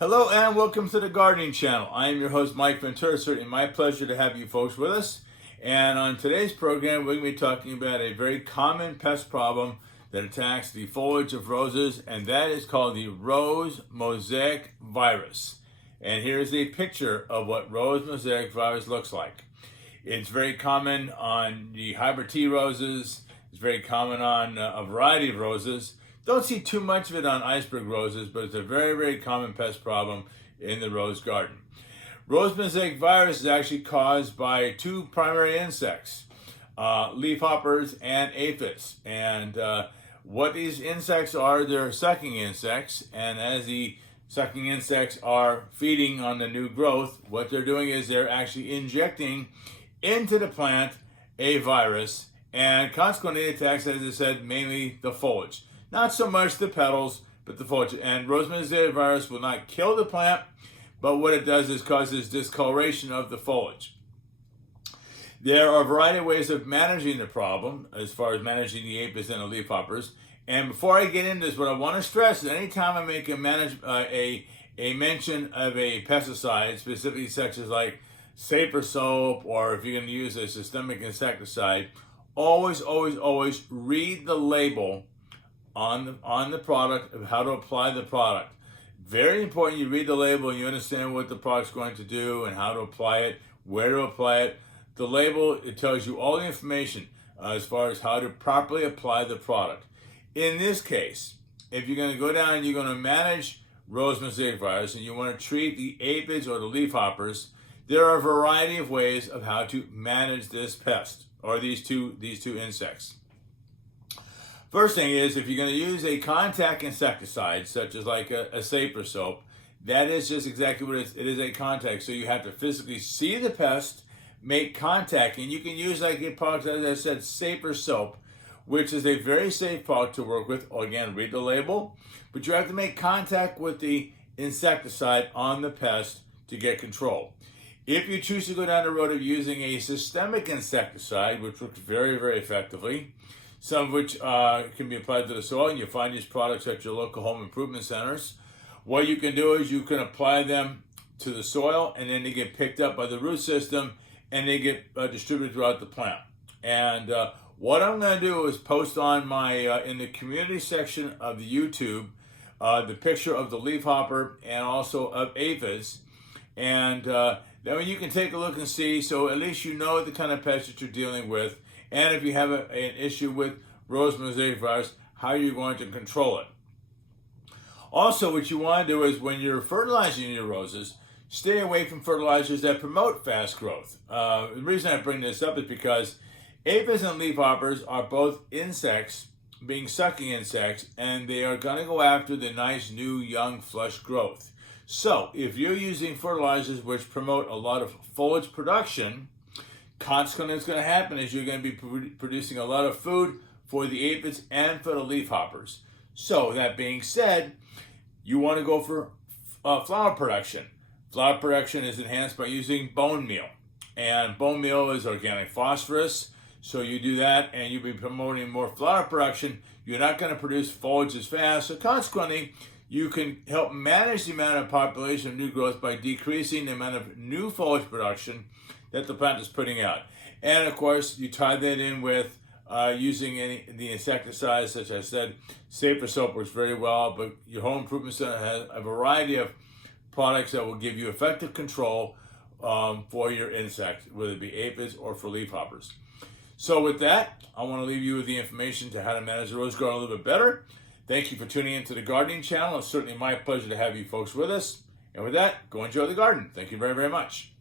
Hello and welcome to the Gardening Channel. I am your host Mike Ventura. Certainly my pleasure to have you folks with us. And on today's program, we're going to be talking about a very common pest problem that attacks the foliage of roses, and that is called the rose mosaic virus. And here's a picture of what rose mosaic virus looks like. It's very common on the hybrid tea roses. It's very common on a variety of roses. Don't see too much of it on iceberg roses, but it's a very, very common pest problem in the rose garden. Rose mosaic virus is actually caused by two primary insects, leafhoppers and aphids. And what these insects are, they're sucking insects. And as the sucking insects are feeding on the new growth, what they're doing is they're actually injecting into the plant a virus. And consequently, it attacks, as I said, mainly the foliage. Not so much the petals, but the foliage. And rose mosaic virus will not kill the plant, but what it does is causes discoloration of the foliage. There are a variety of ways of managing the problem, as far as managing the aphids and the leafhoppers. And before I get into this, what I want to stress is anytime I make a mention of a pesticide, specifically such as like safer soap, or if you're going to use a systemic insecticide, always read the label on the product of how to apply the product. Very important you read the label and you understand what the product's going to do and how to apply it, where to apply it. The label, it tells you all the information as far as how to properly apply the product. In this case, if you're going to go down and you're going to manage rose mosaic virus and you want to treat the aphids or the leafhoppers, there are a variety of ways of how to manage this pest or these two insects. First thing is, if you're going to use a contact insecticide, such as like a safer soap, that is just exactly what it is. It is a contact. So you have to physically see the pest, make contact, and you can use like a product, as I said, safer soap, which is a very safe product to work with. Again, read the label, but you have to make contact with the insecticide on the pest to get control. If you choose to go down the road of using a systemic insecticide, which works very, very effectively, some of which can be applied to the soil, and you'll find these products at your local home improvement centers. What you can do is you can apply them to the soil, and then they get picked up by the root system, and they get distributed throughout the plant. And what I'm going to do is post on my, in the community section of the YouTube, the picture of the leafhopper and also of aphids. And then you can take a look and see, so at least you know the kind of pest that you're dealing with. And if you have an issue with rose mosaic virus, how you're going to control it. Also, what you want to do is when you're fertilizing your roses, stay away from fertilizers that promote fast growth. The reason I bring this up is because aphids and leafhoppers are both insects, being sucking insects, and they are going to go after the nice new young flush growth. So if you're using fertilizers which promote a lot of foliage production, consequently, what's going to happen is you're going to be producing a lot of food for the aphids and for the leafhoppers. So that being said, you want to go for flower production. Flower production is enhanced by using bone meal. And bone meal is organic phosphorus. So you do that and you'll be promoting more flower production. You're not going to produce foliage as fast. So consequently, you can help manage the amount of population of new growth by decreasing the amount of new foliage production that the plant is putting out. And of course, you tie that in with using the insecticides, such as I said, safer soap works very well, but your home improvement center has a variety of products that will give you effective control for your insects, whether it be aphids or for leafhoppers. So with that, I want to leave you with the information to how to manage the rose garden a little bit better. Thank you for tuning into the Gardening Channel. It's certainly my pleasure to have you folks with us. And with that, go enjoy the garden. Thank you very, very much.